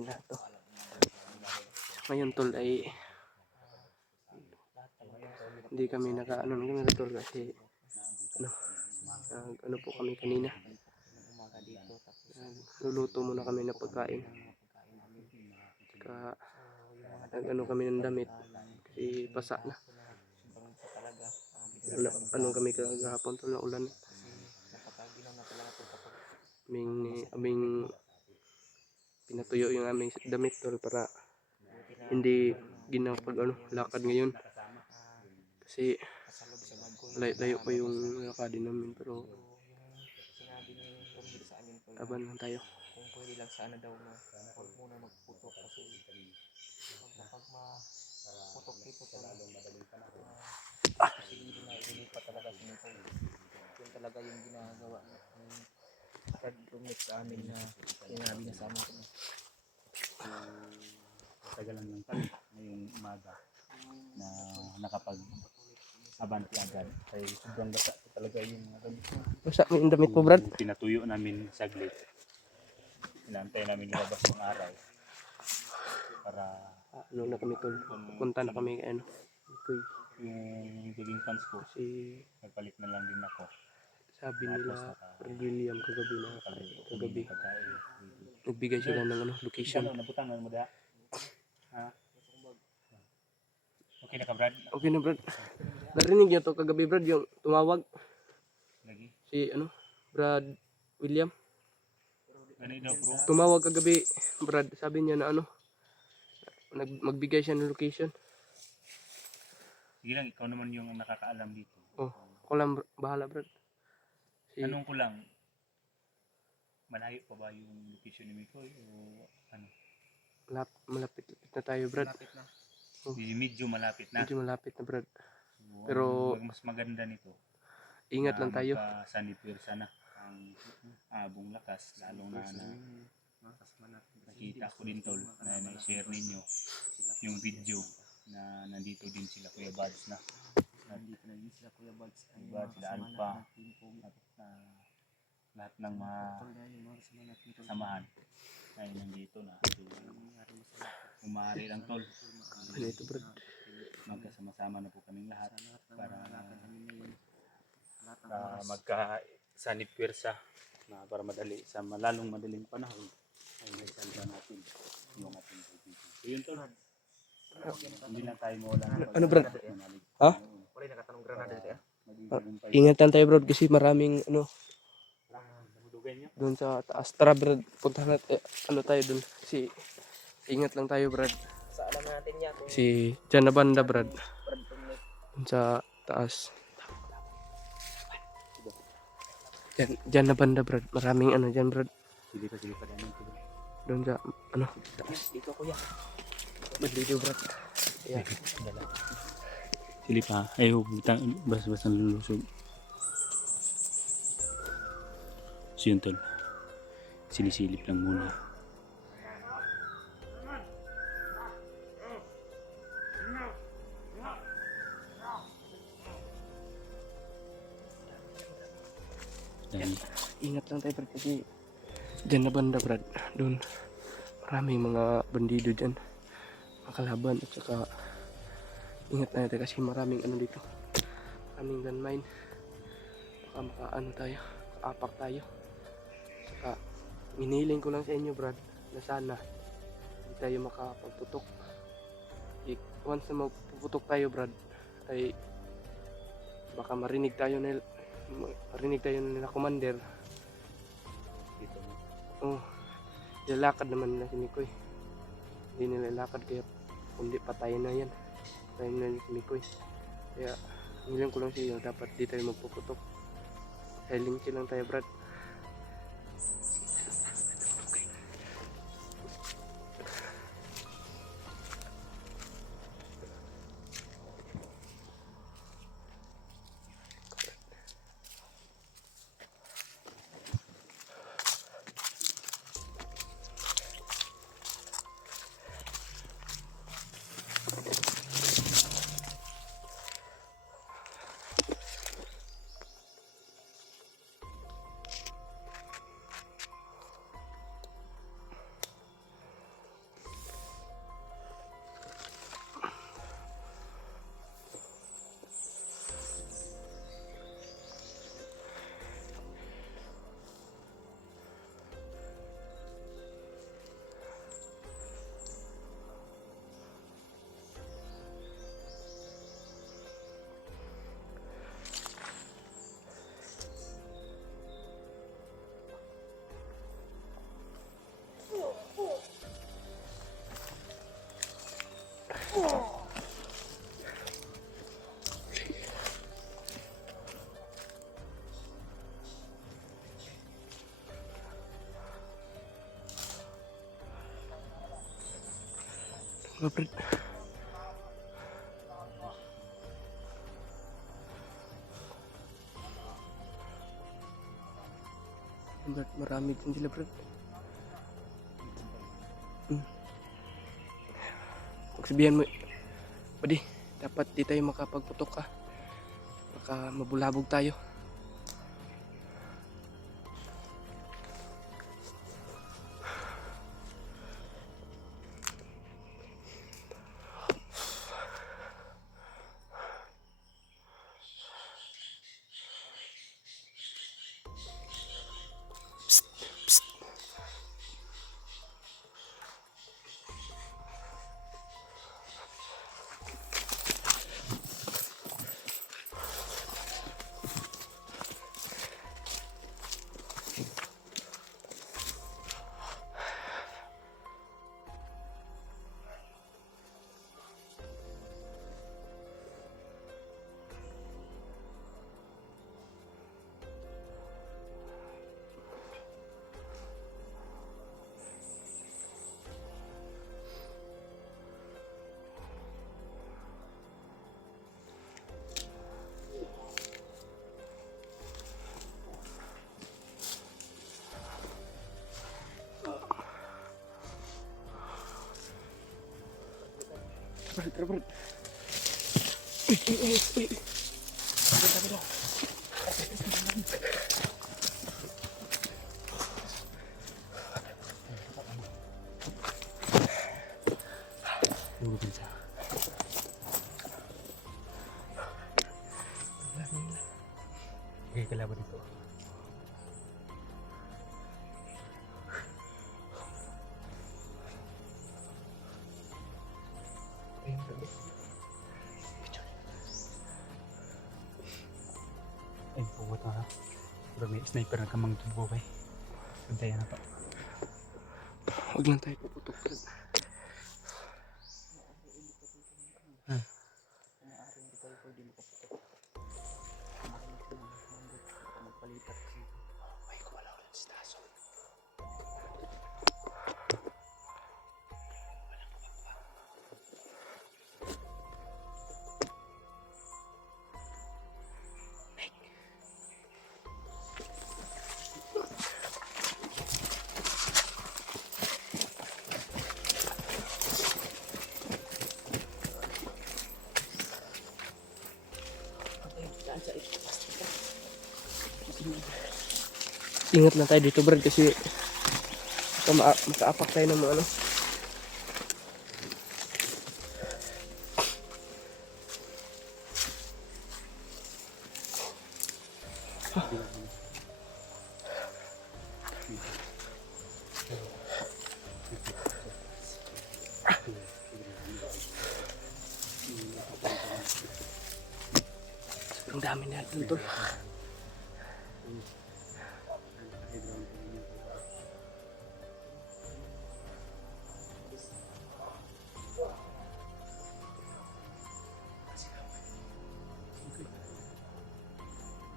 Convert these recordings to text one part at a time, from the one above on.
natin lahat to. Ngayon tol ay hindi kami naka-ano kami tol kasi ano po kami kanina. Luluto muna kami ng pagkain. Nag-ano kami ng damit kasi pasa na. Ano kami kagahapon tol na ulan. Aming pinatuyo yung aming damit tol para hindi ginapag lakad ngayon. Kasi layo pa yung lakadin namin pero taban lang tayo. Kung pwede lang sana daw huwag muna magputok kasi kapag maputok dito lalong madaling panahon kasi hindi na ililipat talaga sa nito. Yun talaga yung ginagawa ng Brad Roommate sa amin na sinabi niya sa amin kung tagalan ng kami ngayong umaga na nakapag-abanti agad ay sobrang basa talaga yung Basta may damit po Brad. Pinatuyo namin saglit, inaantay namin lumabas yung araw para Ano na kami tol, punta na kami kay yung digging pants ko kasi nagpalit na lang din ako. sabi nila William kagabi nagbigay sila ng location. Nabutangan mo da? Ha? Okay na ka Brad? Okay na Brad. Narinig niyo to kagabi Brad yung tumawag Lagi? si Brad William. Ano daw bro? Tumawag kagabi Brad, sabi niya na magbigay siya ng location. Sige lang, ikaw naman yung nakakaalam dito. Ako lang bahala Brad. Tanong ko lang, malayo pa ba yung location ni Mikoy o ano? Malapit na tayo Brad. malapit na. Medyo malapit na. Medyo malapit na Brad. So, pero mas maganda nito. Ingat lang tayo. Sanipwersa na ang abong lakas, lalong na nakita ko din tol na na-share ninyo yung video na nandito din sila Kuya Buds na. Nandito na din sila Kuya Buds, sila Alpha, lahat ng mga samahan ay nandito na. Umari lang tol. Ano ito Brad? Magkasama-sama na po kaming lahat para magka-sanipwersa na para madali sa lalong madaling panahon ay may salba natin yung ating kaibigan. So yun tol. Hindi lang tayo mawala. Ano Brad? Ha? Wala nakatanong granada dito. Ingatan tayo Brad kasi maraming doon sa taas. Tara Brad, punta natin tayo doon. Kasi ingat lang tayo Brad. Sa alam natin yan. Si dyan na banda Brad. Doon sa taas. Dyan na banda Brad. Maraming dyan Brad. Sige pa namin ito. Doon sa Dito kuya. bandido Brad. Yeah. Silip ha. Ay bas-bas ang lulusog. So yun tol. Sinisilip lang muna. Ingat lang tayo Brad kasi dyan na banda Brad. Doon maraming mga bandido dyan. Makalaban at saka ingat na tayo kasi maraming dito. Maraming landmine. Baka tayo. Apak tayo. Saka iniling ko lang sa inyo Brad na sana hindi tayo makapagputok. Once na magpuputok tayo Brad ay baka marinig tayo nila commander. Ilalakad naman nila si Mikoy. Hindi nila ilakad kaya kundi patayin na yan. Patayin na si Mikoy. Kaya iniling ko lang sa inyo dapat di tayo magpuputok. Silent lang tayo Brad. Mga Brad. Brad, marami din sila Brad. Pagsabihan mo, pwede, dapat di tayo makapagputok ka. Baka mabulabog tayo. Brad, Brad. Uy. Tabi lang. Lulubin siya. Okay, kalaban dito. Ay, pumunta na. Pero may sniper na kamang tubo ba eh. Bantayan na pa. Huwag lang tayo puputok Brad. Maaari hindi tayo pwede makaputok. Maaari sila magpalipat kasi. Ay, kumala ko lang si Tason. Ingat lang tayo dito Brad kasi makaapak tayo ng mga ano. Ang dami na dito.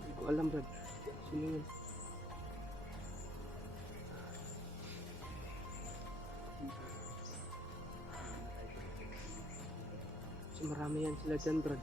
Hindi ko alam Brad. Sino yun? So marami yan sila dyan Brad.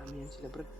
Marami yan sila Brad.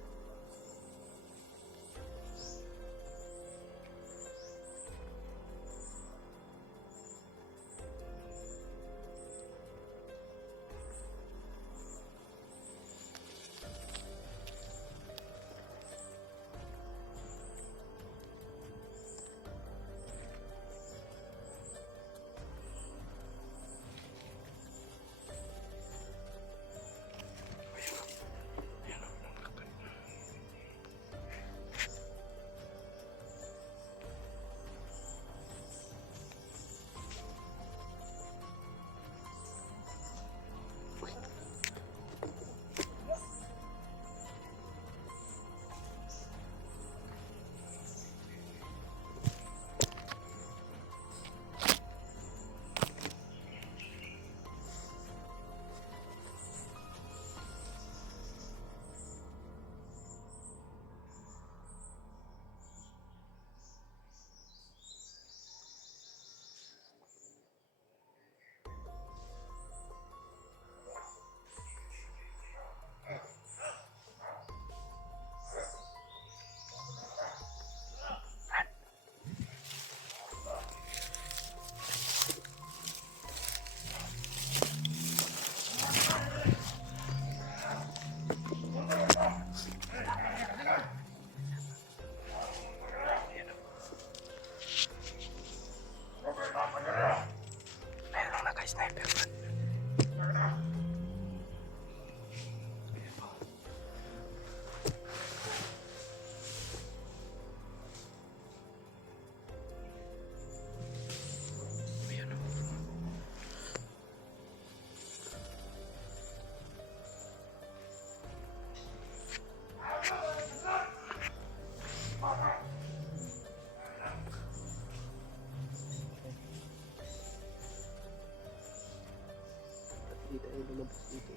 lumabas dito.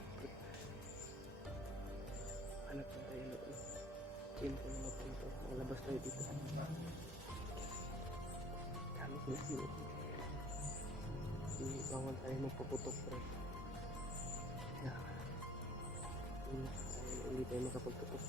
Hanap na tayo na ano. Simple na magpunto. Malabas tayo dito. Kami ko yun. Hindi bawal tayo magpaputok, bro. Yeah. Hindi tayo makapagputok.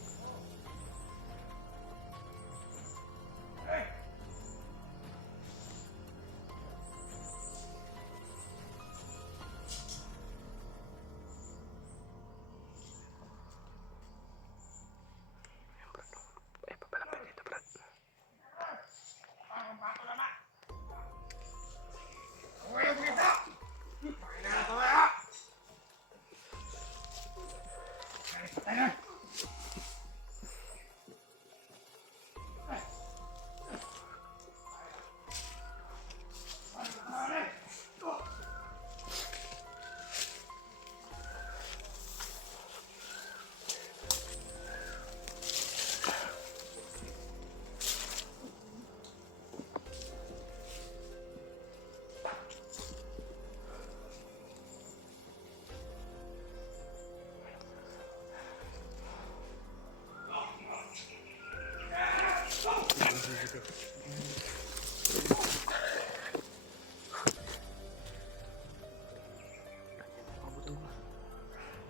Ay, papalapit dito, Brad.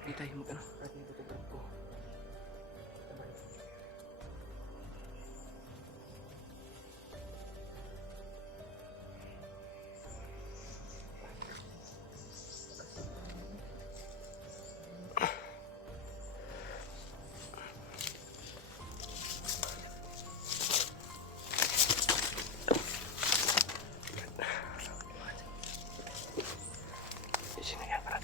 Hindi tayo mag-ano. At may bututog po. Sini ya, Brad.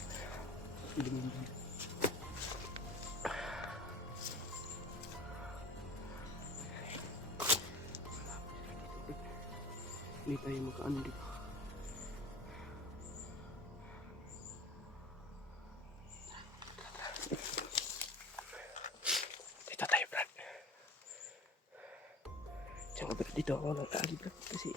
Hindi tayo magkaano dito. Dito tayo, Brad. Diyan ka, Brad. Dito ako lang lagi, Brad. Kasi